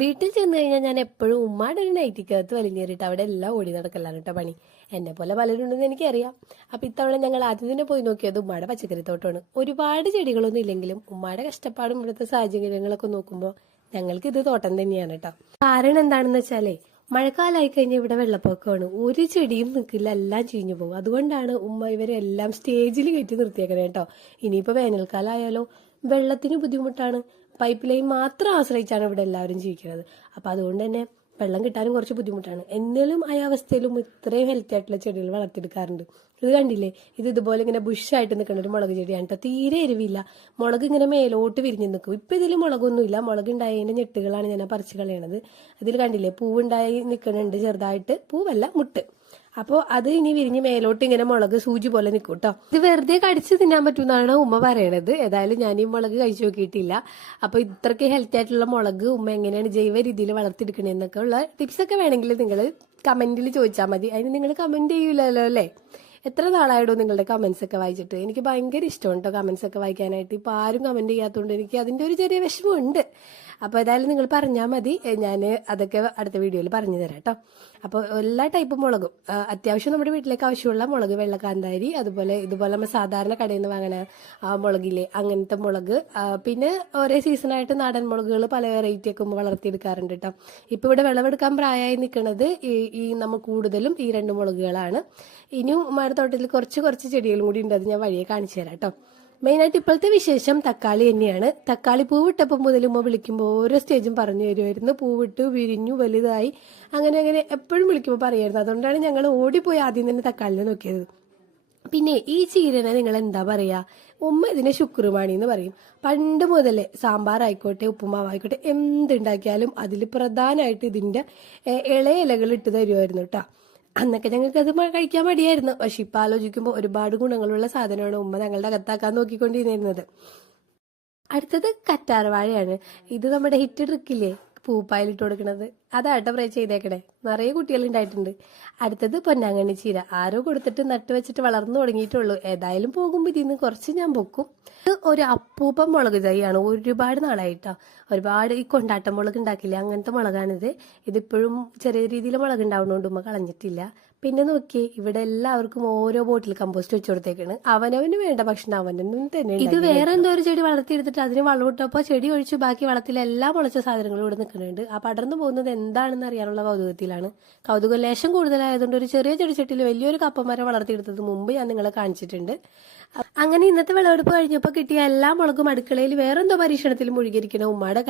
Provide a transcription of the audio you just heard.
വീട്ടിൽ ചെന്ന് കഴിഞ്ഞാൽ ഞാൻ എപ്പോഴും ഉമ്മാടെ ഒരു നൈറ്റിക്കകത്ത് വലിഞ്ഞേറിയിട്ട് അവിടെ എല്ലാം ഓടി നടക്കലാണ് കേട്ടോ പണി. എന്നെ പോലെ പലരുണ്ടെന്ന് എനിക്കറിയാം. അപ്പൊ ഇത്തവണ ഞങ്ങൾ ആദ്യം തന്നെ പോയി നോക്കിയത് ഉമ്മാടെ പച്ചക്കറിത്തോട്ടമാണ്. ഒരുപാട് ചെടികളൊന്നും ഇല്ലെങ്കിലും ഉമ്മാടെ കഷ്ടപ്പാടും ഇവിടുത്തെ സാഹചര്യങ്ങളൊക്കെ നോക്കുമ്പോൾ ഞങ്ങൾക്ക് ഇത് തോട്ടം തന്നെയാണ് കേട്ടോ. കാരണം എന്താണെന്ന് വെച്ചാലേ മഴക്കാലമായി കഴിഞ്ഞാൽ ഇവിടെ വെള്ളപ്പൊക്കമാണ്. ഒരു ചെടിയും നിൽക്കില്ല, എല്ലാം ചീഞ്ഞു പോകും. അതുകൊണ്ടാണ് ഉമ്മ ഇവരെല്ലാം സ്റ്റേജിൽ കയറ്റി നിർത്തിയേക്കണേ കേട്ടോ. ഇനിയിപ്പോ വേനൽക്കാലം ആയാലോ വെള്ളത്തിന് ബുദ്ധിമുട്ടാണ്. പൈപ്പ് ലൈൻ മാത്രം ആശ്രയിച്ചാണ് ഇവിടെ എല്ലാവരും ജീവിക്കുന്നത്. അപ്പൊ അതുകൊണ്ട് തന്നെ വെള്ളം കിട്ടാനും കുറച്ച് ബുദ്ധിമുട്ടാണ്. എന്നാലും ആ അവസ്ഥയിലും ഇത്രയും ഹെൽത്തി ആയിട്ടുള്ള ചെടികൾ വളർത്തിയെടുക്കാറുണ്ട്. ഇത് കണ്ടില്ലേ, ഇത് ഇതുപോലെ ഇങ്ങനെ ബുഷായിട്ട് നിൽക്കുന്ന ഒരു മുളക് ചെടിയാണ് കേട്ടോ. തീരെ എരിവില്ല. മുളക് ഇങ്ങനെ മേലോട്ട് വിരിഞ്ഞ് നിൽക്കും. ഇപ്പൊ ഇതിൽ മുളകൊന്നുമില്ല. മുളക് ഉണ്ടായതിന്റെ ഞെട്ടുകളാണ് ഞാൻ പറിച്ചു കളയണത്. ഇതിൽ കണ്ടില്ലേ, പൂവുണ്ടായി നിൽക്കുന്നുണ്ട് ചെറുതായിട്ട്. പൂവല്ല, മുട്ട്. അപ്പോൾ അത് ഇനി വിരിഞ്ഞ് മേലോട്ട് ഇങ്ങനെ മുളക് സൂചി പോലെ നിൽക്കും കേട്ടോ. ഇത് വെറുതെ കടിച്ച് തിന്നാൻ പറ്റുമെന്നാണ് ഉമ്മ പറയണത്. ഏതായാലും ഞാൻ ഈ മുളക് കഴിച്ചു നോക്കിയിട്ടില്ല. അപ്പൊ ഇത്രയ്ക്ക് ഹെൽത്തി ആയിട്ടുള്ള മുളക് ഉമ്മ എങ്ങനെയാണ് ജൈവ രീതിയിൽ വളർത്തിയെടുക്കണേന്നൊക്കെ ഉള്ള ടിപ്സ് ഒക്കെ വേണമെങ്കിൽ നിങ്ങൾ കമന്റിൽ ചോദിച്ചാൽ മതി. അതിന് നിങ്ങൾ കമന്റ് ചെയ്യൂലല്ലോ അല്ലേ? എത്ര നാളായിടോ നിങ്ങളുടെ കമന്റ്സ് ഒക്കെ വായിച്ചിട്ട്. എനിക്ക് ഭയങ്കര ഇഷ്ടമാണ് കേട്ടോ കമന്റ്സ് ഒക്കെ വായിക്കാനായിട്ട്. ഇപ്പൊ ആരും കമന്റ് ചെയ്യാത്തതുകൊണ്ട് എനിക്ക് അതിന്റെ ഒരു ചെറിയ വിഷമമുണ്ട്. അപ്പൊ ഏതായാലും നിങ്ങൾ പറഞ്ഞാൽ മതി, ഞാൻ അതൊക്കെ അടുത്ത വീഡിയോയിൽ പറഞ്ഞു തരാം കേട്ടോ. അപ്പോൾ എല്ലാ ടൈപ്പ് മുളകും അത്യാവശ്യം നമ്മുടെ വീട്ടിലേക്ക് ആവശ്യമുള്ള മുളക്, വെള്ളക്കാന്താരി, അതുപോലെ ഇതുപോലെ നമ്മൾ സാധാരണ കടയിൽ നിന്ന് വാങ്ങണ മുളകില്ലേ അങ്ങനത്തെ മുളക്, പിന്നെ ഒരേ സീസണായിട്ട് നാടൻ മുളകുകൾ പല വെറൈറ്റി ഒക്കെ വളർത്തിയെടുക്കാറുണ്ട് കേട്ടോ. ഇപ്പൊ ഇവിടെ വിളവെടുക്കാൻ പ്രായമായി നിൽക്കുന്നത് ഈ നമ്മൾ കൂടുതലും ഈ രണ്ട് മുളകുകളാണ്. ഇനിയും ഉമ്മയുടെ തോട്ടത്തിൽ കുറച്ച് ചെടികളും കൂടി ഉണ്ട്. അത് ഞാൻ വഴിയെ കാണിച്ചു തരാം കേട്ടോ. മെയിനായിട്ട് ഇപ്പോഴത്തെ വിശേഷം തക്കാളി തന്നെയാണ്. തക്കാളി പൂവിട്ടപ്പം മുതൽ ഉമ്മ വിളിക്കുമ്പോൾ ഓരോ സ്റ്റേജും പറഞ്ഞു തരുമായിരുന്നു. പൂവിട്ടു, വിരിഞ്ഞു, വലുതായി, അങ്ങനെ എപ്പോഴും വിളിക്കുമ്പോൾ പറയായിരുന്നു. അതുകൊണ്ടാണ് ഞങ്ങൾ ഓടിപ്പോയി ആദ്യം തന്നെ തക്കാളിനെ നോക്കിയത്. പിന്നെ ഈ ചീരനെ നിങ്ങൾ എന്താ പറയാ? ഉമ്മ ഇതിനെ ശുക്രുമാണി എന്ന് പറയും. പണ്ട് മുതലേ സാമ്പാർ ആയിക്കോട്ടെ ഉപ്പുമാവായിക്കോട്ടെ എന്തുണ്ടാക്കിയാലും അതിൽ പ്രധാനമായിട്ട് ഇതിന്റെ ഇളയ ഇലകൾ ഇട്ട് തരുമായിരുന്നു കേട്ടോ. അന്നൊക്കെ ഞങ്ങൾക്ക് അത് കഴിക്കാൻ മടിയായിരുന്നു. പക്ഷെ ഇപ്പൊ ആലോചിക്കുമ്പോൾ ഒരുപാട് ഗുണങ്ങളുള്ള സാധനമാണ് ഉമ്മ ഞങ്ങളുടെ അകത്താക്കാൻ നോക്കിക്കൊണ്ടിരുന്നത്. അടുത്തത് കറ്റാർവാഴയാണ്. ഇത് നമ്മുടെ ഹിറ്റ് ട്രിക്കില്ലേ, പൂപ്പായിലിട്ട് കൊടുക്കണത്, അതാട്ടോ ഫ്രൈ ചെയ്തേക്കണേ. നിറയെ കുട്ടികൾ ഉണ്ടായിട്ടുണ്ട്. അടുത്തത് പൊന്നാങ്കണ്ണി ചീര. ആരോ കൊടുത്തിട്ട് നട്ട് വെച്ചിട്ട് വളർന്നു തുടങ്ങിയിട്ടുള്ളൂ. ഏതായാലും പോകുമ്പോൾ ഇതിന്ന് കുറച്ച് ഞാൻ പൊക്കും. ഇത് ഒരു അപ്പൂപ്പൻ മുളക് തൈയാണ്. ഒരുപാട് നാളായിട്ടോ. ഒരുപാട് ഈ കൊണ്ടാട്ട മുളക് ഉണ്ടാക്കില്ലേ അങ്ങനത്തെ മുളകാണിത്. ഇതിപ്പോഴും ചെറിയ രീതിയിൽ മുളക് ഉണ്ടാവുന്നതുകൊണ്ട് ഉമ്മ കളഞ്ഞിട്ടില്ല. പിന്നെ നോക്കി ഇവിടെ എല്ലാവർക്കും ഓരോ ബോട്ടിൽ കമ്പോസ്റ്റ് വെച്ച് കൊടുത്തേക്കാണ്. അവനവന് വേണ്ട ഭക്ഷണം അവനും തന്നെ. ഇത് വേറെ എന്തോ ഒരു ചെടി വളർത്തിയെടുത്തിട്ട് അതിന് വളമിട്ടപ്പോൾ ചെടി ഒഴിച്ച് ബാക്കി വളത്തിലെല്ലാം മുളച്ച സാധനങ്ങളും ഇവിടെ നിൽക്കുന്നുണ്ട്. ആ പടർന്നു പോകുന്നത് എന്താണെന്ന് അറിയാനുള്ള കൗതുകത്തിലാണ്. കൗതുകം ലേശം കൂടുതലായതുകൊണ്ട് ഒരു ചെറിയ ചെടിച്ചട്ടിയിൽ വലിയൊരു കപ്പമരം വളർത്തിയെടുത്തത് മുമ്പ് ഞാൻ നിങ്ങളെ കാണിച്ചിട്ടുണ്ട്. അങ്ങനെ ഇന്നത്തെ വിളവെടുപ്പ് കഴിഞ്ഞപ്പോൾ കിട്ടിയ എല്ലാ മുളകും അടുക്കളയിൽ വേറെന്തോ പരീക്ഷണത്തിൽ മുഴുകിയിരിക്കണം ഉമ്മയുടെ